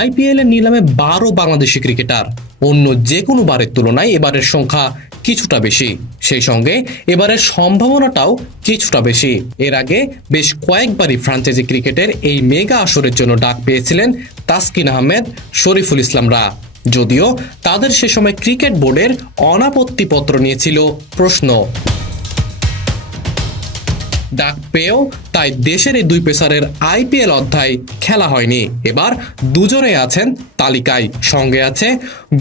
IPL এর নিলামে 12 Bangladeshi cricketer. অন্য যে কোনো বারের তুলনায় এবারের সংখ্যা কিছুটা বেশি, সেই সঙ্গে এবারের সম্ভাবনাটাও কিছুটা বেশি। এর আগে বেশ কয়েকবারই ফ্র্যাঞ্চাইজি ক্রিকেটের এই মেগা আসরের জন্য ডাক পেয়েছিলেন তাসকিন আহমেদ, শরীফুল ইসলামরা, যদিও তাদের সে সময় ক্রিকেট বোর্ডের অনাপত্তিপত্র নিয়েছিল প্রশ্ন। ডাক পেয়েও তাই দেশের এই দুই পেসারের আইপিএল অধ্যায় খেলা হয়নি। এবার দুজনে আছেন তালিকায়, সঙ্গে আছে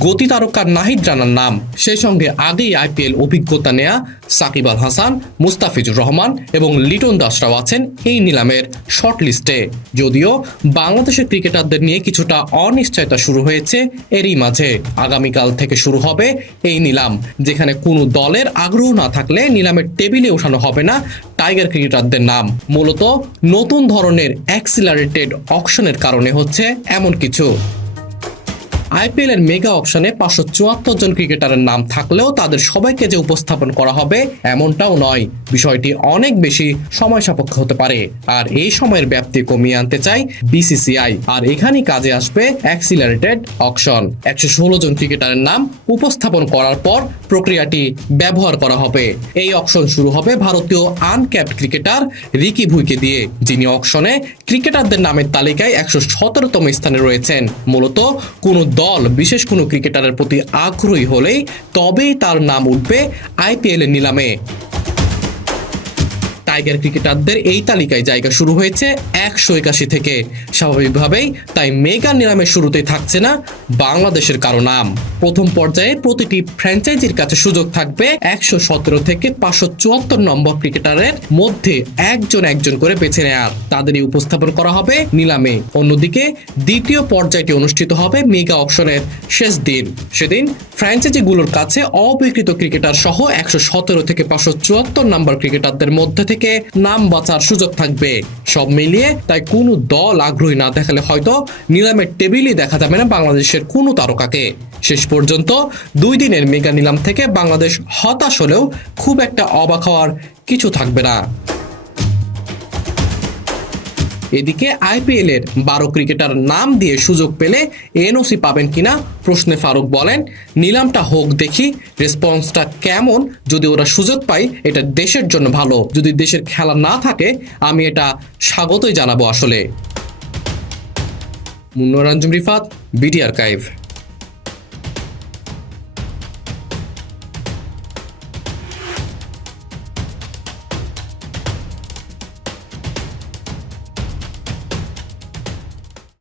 গতি তারকা নাহিদ রানার নাম, সেই সঙ্গে আগেই আইপিএল অভিজ্ঞতা নেয়া সাকিব আল হাসান, মুস্তাফিজুর রহমান এবং লিটন দাসরাও আছেন এই নিলামের শর্টলিস্টে। যদিও বাংলাদেশের ক্রিকেটারদের নিয়ে কিছুটা অনিশ্চয়তা শুরু হয়েছে এরই মাঝে। আগামীকাল থেকে শুরু হবে এই নিলাম, যেখানে কোনো দলের আগ্রহ না থাকলে নিলামের টেবিলে ওঠানো হবে না টাইগার ক্রিকেটারদের নাম। মূলত নতুন ধরনের অ্যাক্সিলারেটেড অকশনের কারণে হচ্ছে এমন কিছু। আইপিএল এর মেগা অপশনে 574 জন ক্রিকেটারের নাম থাকলেও তাদের সবাইকে যে উপস্থাপন করা হবে এমনটাও নয়। বিষয়টি অনেক বেশি সময় সাপেক্ষ হতে পারে, আর এই সময়ের ব্যাপ্তি কমিয়ে আনতে চাই বিসিসিআই। আর এখানেই কাজে আসবে অ্যাক্সিলারেটেড অকশন। 116 জন ক্রিকেটারের নাম উপস্থাপন করার পর প্রক্রিয়াটি ব্যবহার করা হবে। এই অকশন শুরু হবে ভারতীয় আনক্যাপড ক্রিকেটার রিকি ভুইকে দিয়ে, যিনি অকশনে ক্রিকেটারদের নামের তালিকায় 117তম স্থানে রয়েছেন। মূলত কোনো দল বিশেষ কোনো ক্রিকেটারের প্রতি আগ্রহী হলেই তবেই তার নাম উঠবে আইপিএল এর নিলামে। টাইগার ক্রিকেটারদের এই তালিকায় জায়গা শুরু হয়েছে 181 থেকে। স্বাভাবিকভাবেই তাই মেগা নিলামের শুরুতেই থাকছে না বাংলাদেশের কারো নাম। প্রথম পর্যায়ে প্রতিটি ফ্র্যাঞ্চাইজির কাছে সুযোগ থাকবে 117 থেকে 574 নম্বর ক্রিকেটারের মধ্যে একজন করে বেছে নেয়ার। তাদেরই উপস্থাপন করা হবে নিলামে। অন্যদিকে দ্বিতীয় পর্যায়টি অনুষ্ঠিত হবে মেগা অকশনের শেষ দিন। সেদিন ফ্র্যাঞ্চাইজিগুলোর কাছে অবিকৃত ক্রিকেটার সহ 117 থেকে 574 নম্বর ক্রিকেটারদের মধ্যে থেকে নাম বাছার সুযোগ থাকবে। সব মিলিয়ে তাই কোনো দল আগ্রহী না দেখালে হয়তো নিলামের টেবিলই দেখা যাবে না বাংলাদেশের কোনো তারকাকে। শেষ পর্যন্ত 2 দিনের মেগা নিলাম থেকে বাংলাদেশ হতাশ হলেও খুব একটা অবাক হওয়ার কিছু থাকবে না। এদিকে আইপিএল এর 12 ক্রিকেটার নাম দিয়ে সুযোগ পেলে এনওসি পাবেন কিনা প্রশ্নে ফারুক বলেন, নিলামটা হোক দেখি, রেসপন্সটা কেমন। যদি ওরা সুযোগ পায় এটা দেশের জন্য ভালো, যদি দেশের খেলা না থাকে আমি এটা স্বাগতই জানাবো। আসলে মুন্নুর আঞ্জুম রিফাত, বিডি আর্কাইভ।